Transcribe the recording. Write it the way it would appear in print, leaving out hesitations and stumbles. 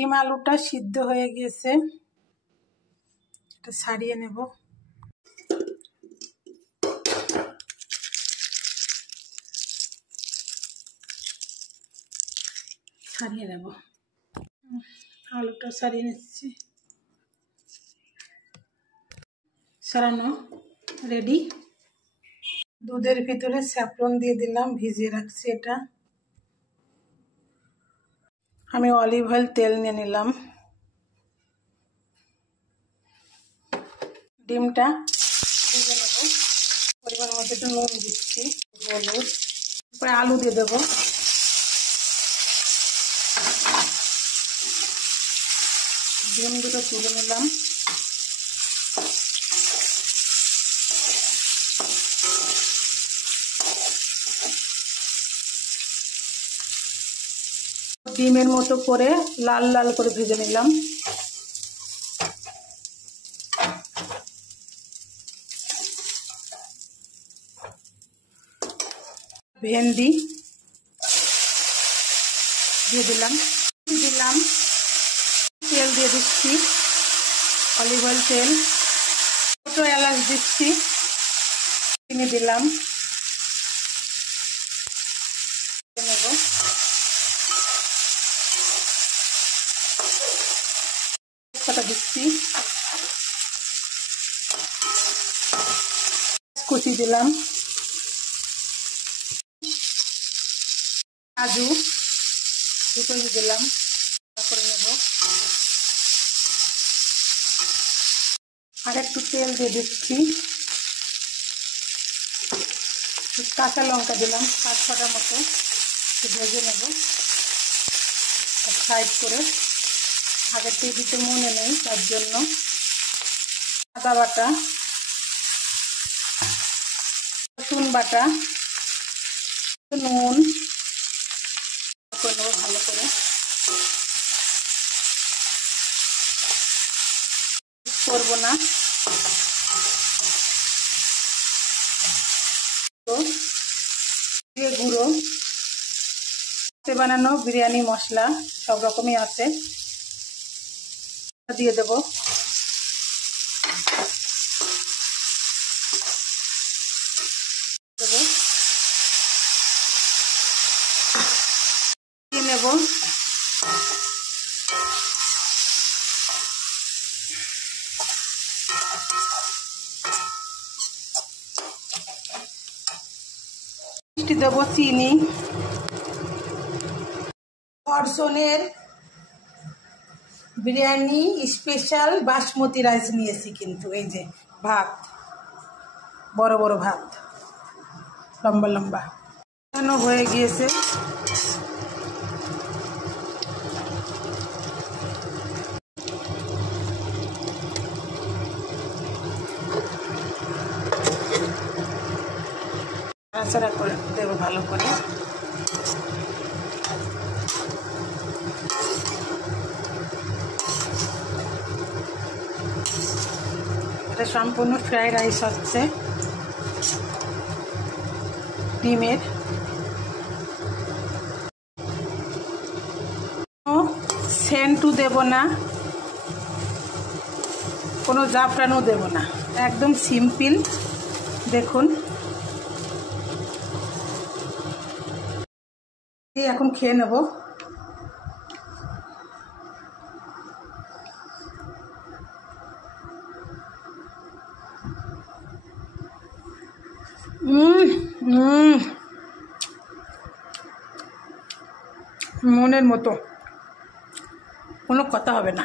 ডিম আলুটা সিদ্ধ হয়ে গেছে, এটা ছাড়িয়ে নেব। ছাড়িয়ে নেব, আলুটা ছাড়িয়ে নিচ্ছি। ছাড়ানো রেডি। দুধের ভিতরে স্যাফরন দিয়ে দিলাম, ভিজিয়ে রাখছি এটা। আমি অলিভ অয়েল তেল নিয়ে নিলাম। ডিমটা ভেজে নেব। পরিমাণ মতো একটু নুন দিচ্ছি, হলুদ, তারপরে আলু দিয়ে দেবো। ডিম দুটো তুলে নিলাম। ডিমের মতো করে লাল লাল করে ভেজে নিলাম। ভেন্ডি দিয়ে দিলাম। তেল দিয়ে দিচ্ছি, অলিভ অয়েল তেল। ছোটো এলাচ দিচ্ছি, চিনি দিলাম। নেব তেজপাতা দিচ্ছি, কুচি দিলাম, কাজু দুটো দিলাম। করে নেব। আর একটু তেল দিয়ে দিচ্ছি, কাঁচা লঙ্কা দিলাম 5-6টা মতো, ভেজে নেব সাইড করে। আগের থেকে দিতে মনে নেই, তার জন্য। আদা বাটা, রসুন বাটা, নুন করে নেব ভালো করে। করবো না, দিয়ে গুঁড়ো বানানো বিরিয়ানি মশলা সব রকমই আছে, দিয়ে দেব। দিয়ে নেব। দেব চিনি। দর্শনের বিরিয়ানি স্পেশাল বাসমতি রাইস নিয়েছি, কিন্তু এই যে ভাত, বড় বড় ভাত, লম্বা লম্বা। হয়ে গিয়েছে। নাড়াচাড়া করে দেবো ভালো করে। এটা সম্পূর্ণ ফ্রাইড রাইস হচ্ছে ডিমের। সেন্টও দেব না, কোনো জাফরানও দেব না, একদম সিম্পল। দেখুন, এখন খেয়ে নেব। মনের মতো, কোনো কথা হবে না।